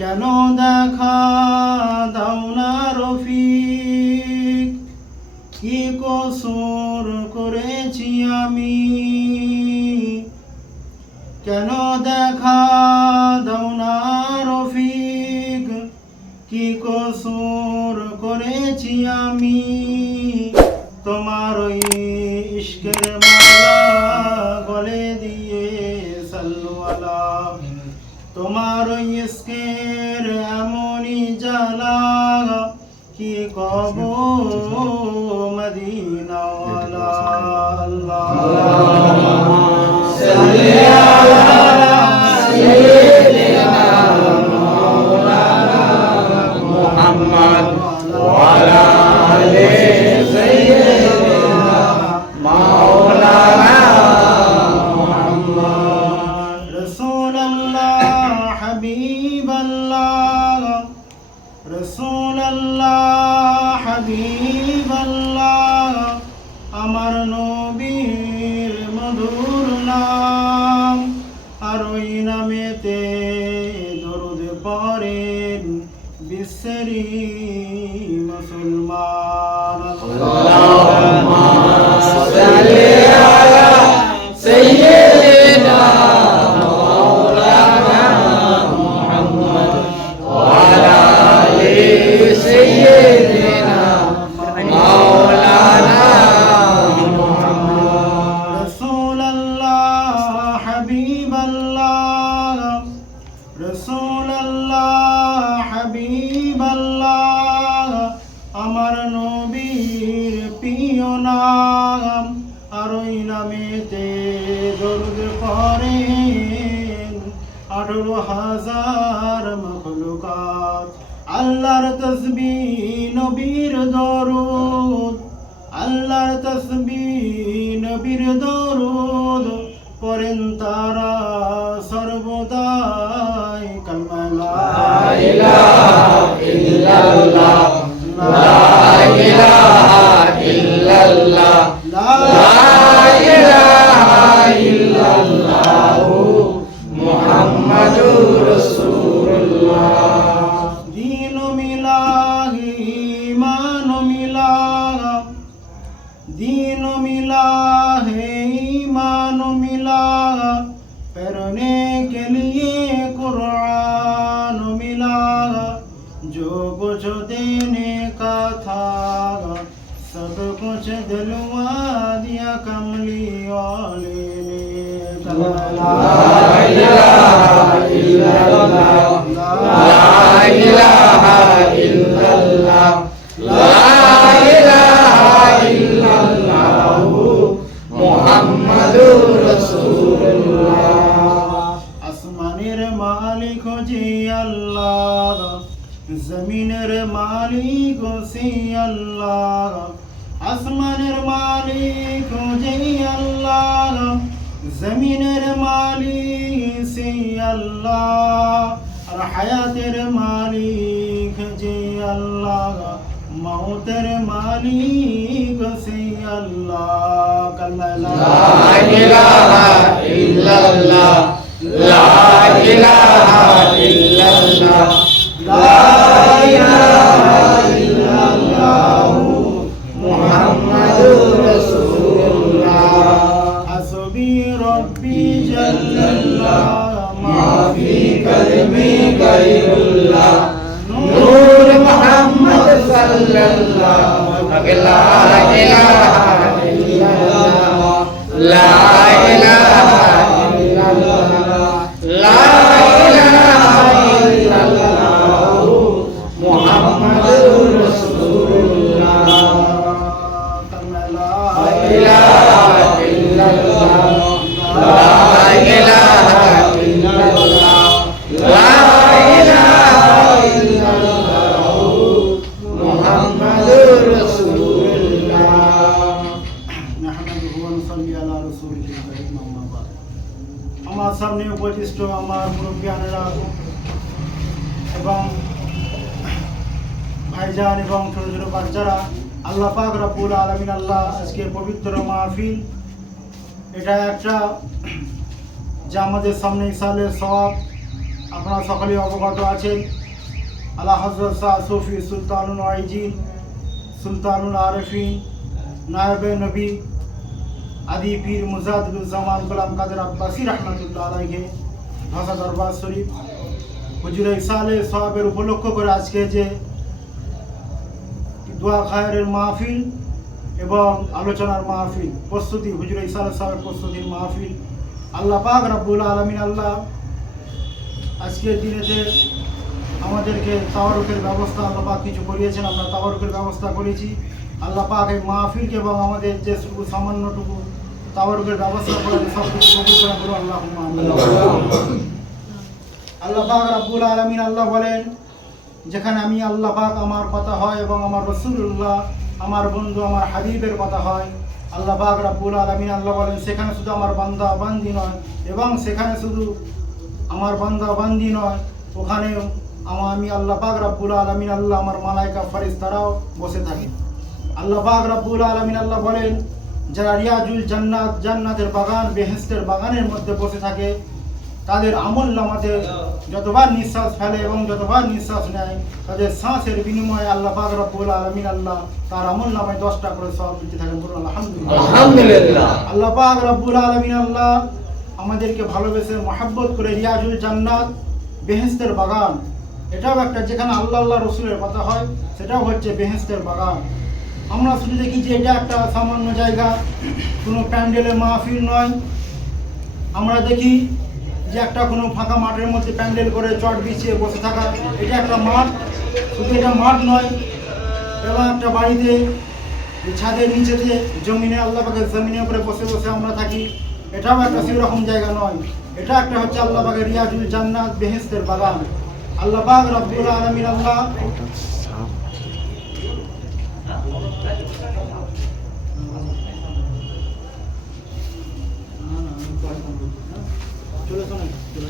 কেন দেখা দাও না রফিক, কি কসুর করেছি আমি? কেন দেখা দাও না রফিক, কি কসুর করেছি আমি? তোমার ওই ইশকের মালা গলে দিয়ে সাল্লু আলা, তোমার ওই ইশকের এমনই জ্বালা কি কব মদিনা ওয়ালা। আল্লাহুম্মা সাল্লি আলা সাইয়্যিদিনা মাওলানা মুহাম্মদ ওয়া আলা আলি সাইয়্যিদিনা মাওলানা মুহাম্মদ। রাসূলুল্লাহ হাবিবাল্লাহ, রাসূলুল্লাহ হাবিবাল্লাহ, আমার নবীর মধুর নাম, আর ওই নামেতে দরুদ পড়েন বিশ্বেরই মুসলমান। আল্লাহুম্মা সাল্লি আলা সাইয়্যিদিনা মাওলানা মুহাম্মদ ওয়া আলা আলি সাইয়্যিদিনা মাওলানা মুহাম্মদ। রাসূলুল্লাহ হাবিবাল্লাহ, রাসূলুল্লাহ হাবিবাল্লাহ, আমার নবীর প্রিয় নাম, আর ওই নামেতে দরুদ পড়েন 18,000 মখলুকাত। আল্লাহর তাসবিহ নবীর দরুদ, আল্লাহর তাসবিহ নবীর দরুদ পড়েন তারা সর্বদাই। কালমা লা ইলাহা ইল্লাল্লাহ, লা ইলাহা ইল্লাল্লাহ, লা ইলাহা ইল্লাল্লাহ মুহাম্মাদুর রাসূলুল্লাহ। দীন মিলা ঈমান মিলা, दीन मिला है ईमान मिला, पढ़ने के लिए कुरान मिला, जो कुछ देने का था सब कुछ दिलवा दिया कमली वाले ने। ला इलाहा इल्लल्लाह, ला इलाहा इल्लल्लाह, ला इलाहा इल्लल्लाह मुहम्मदुर রাসূলুল্লাহ। আসমানের মালিক যে আল্লাহ, জমিনের মালিক সে আল্লাহ। আসমানের মালিক যে আল্লাহ, জমিনের মালিক সে আল্লাহ, আর হায়াতের মালিক যে আল্লাহ, মৌতের মালিক সে আল্লাহ। কাল্লা লা ইলাহা ইল্লাল্লাহ, লা ইলাহা ইল্লাল্লাহ, লা ইলাহা ইল্লাল্লাহ মুহাম্মাদুর রাসূলুল্লাহ। হাসবি রব্বি জাল্লাল্লাহ, মা ফি কলবি গায়রুল্লাহ, নূর মুহাম্মদ সাল্লাল্লাহু লা ইলাহা ইল্লাল্লাহ, লা ইলাহা ইল্লাল্লাহ, লা ইলাহা ইল্লাল্লাহ মুহাম্মাদুর রাসূলুল্লাহ। লা ইলাহা ইল্লাল্লাহ, লা ইলাহা ইল্লাল্লাহ, লা ইলাহা ইল্লাল্লাহ মুহাম্মাদুর রাসূলুল্লাহ। নাহমাদুহু ওয়া নুসাল্লি আলা রাসূলিল কারীম, আম্মা বা'দ। আমার সামনে উপবিষ্ট আমার মুরব্বিয়ানেরা এবং ভাইজান এবং ছোট ছোট বাচ্চারা, আল্লাহ পাক রব্বুল আলামিন আল্লাহ আজকে পবিত্র মাহফিল, এটা একটা যে আমাদের সামনে ইসালের সওয়াব আপনারা সকলেই অবগত আছেন, আলা হযরত শাহ সুফি সুলতানুল আইজিন, সুলতানুল আরিফিন, নায়েবে নবী, আদি পীর মুজাদ্দিদুজ্জামান গোলাম কাদের আব্বাসী রহমাতুল্লাহ আলাইহি ভাষা দরবার শরীফ হুজুরে ইসালে সাহাবের উপলক্ষ করে আজকে যে দোয়া খায়রের মাহফিল এবং আলোচনার মাহফিল প্রস্তুতি, হুজুরে ইসালে সাহাবের প্রস্তুতির মাহফিল, আল্লাহ পাক রব্বুল আলামিন আল্লাহ আজকের দিনেতে আমাদেরকে তাওয়ারুকের ব্যবস্থা আল্লাহ পাক কিছু করিয়েছেন, আমরা তাওয়ারুকের ব্যবস্থা করেছি। আল্লাহ পাক এই মাহফিলকে এবং আমাদের যে সামান্যটুকু তাওয়ারুকের ব্যবস্থা করে সব কিছু কবুল করে বলুন আল্লাহুম্মা আমিন। আল্লাহ পাক রব্বুল আলামিন আল্লাহ বলেন, যেখানে আমি আল্লাহ পাক আমার কথা হয় এবং আমার রাসূলুল্লাহ আমার বন্ধু আমার হাবিবের কথা হয়, আল্লাহ পাক রব্বুল আলামিন আল্লাহ বলেন সেখানে শুধু আমার বান্দা বান্দি নয়, এবং সেখানে শুধু আমার বান্দা বান্দি নয়, ওখানে আমি আল্লাহ পাক রব্বুল আলামিন আল্লাহ আমার মালায়েকা ফেরেশতারাও বসে থাকে। আল্লাহ পাক রব্বুল আলামিন আল্লাহ বলেন, যারা রিয়াজুল জান্নাত, জান্নাতের বাগান, বেহেশতের বাগানের মধ্যে বসে থাকে, তাদের আমল নামাতে যতবার নিঃশ্বাস ফেলে এবং যতবার নিঃশ্বাস নেয়, তাদের শ্বাসের বিনিময়ে আল্লাহ পাক রব্বুল আলামিন আল্লাহ তার আমল নামায় 10টা করে সওয়াব দিতে থাকেন। বলুন আলহামদুলিল্লাহ। আলহামদুলিল্লাহ। আল্লাহ পাক রব্বুল আলামিন আল্লাহ আমাদেরকে ভালোবেসে মহব্বত করে রিয়াজুল জান্নাত, বেহেশতের বাগান, এটাও একটা যেখানে আল্লাহ রসুলের কথা হয়, সেটাও হচ্ছে বেহেশতের বাগান। আমরা শুধু দেখি যে এটা একটা সামান্য জায়গা, কোনো প্যান্ডেলের মাহফিল নয়। আমরা দেখি যে একটা কোনো ফাঁকা মাঠের মধ্যে প্যান্ডেল করে চট বিছিয়ে বসে থাকা, এটা একটা মাঠ। শুধু এটা মাঠ নয়, এবং একটা বাড়িতে ছাদের নিচেতে জমিনে আল্লাহ পাকের জমিনের উপরে বসে বসে আমরা থাকি, এটাও একটা সেই রকম জায়গা নয়। এটা একটা হচ্ছে আল্লাহ পাকের রিয়াজুল জান্নাত, বেহেশতের বাগান। আল্লাহ পাক রব্বুল আলামিন আল্লাহ চলে শোনেন চলে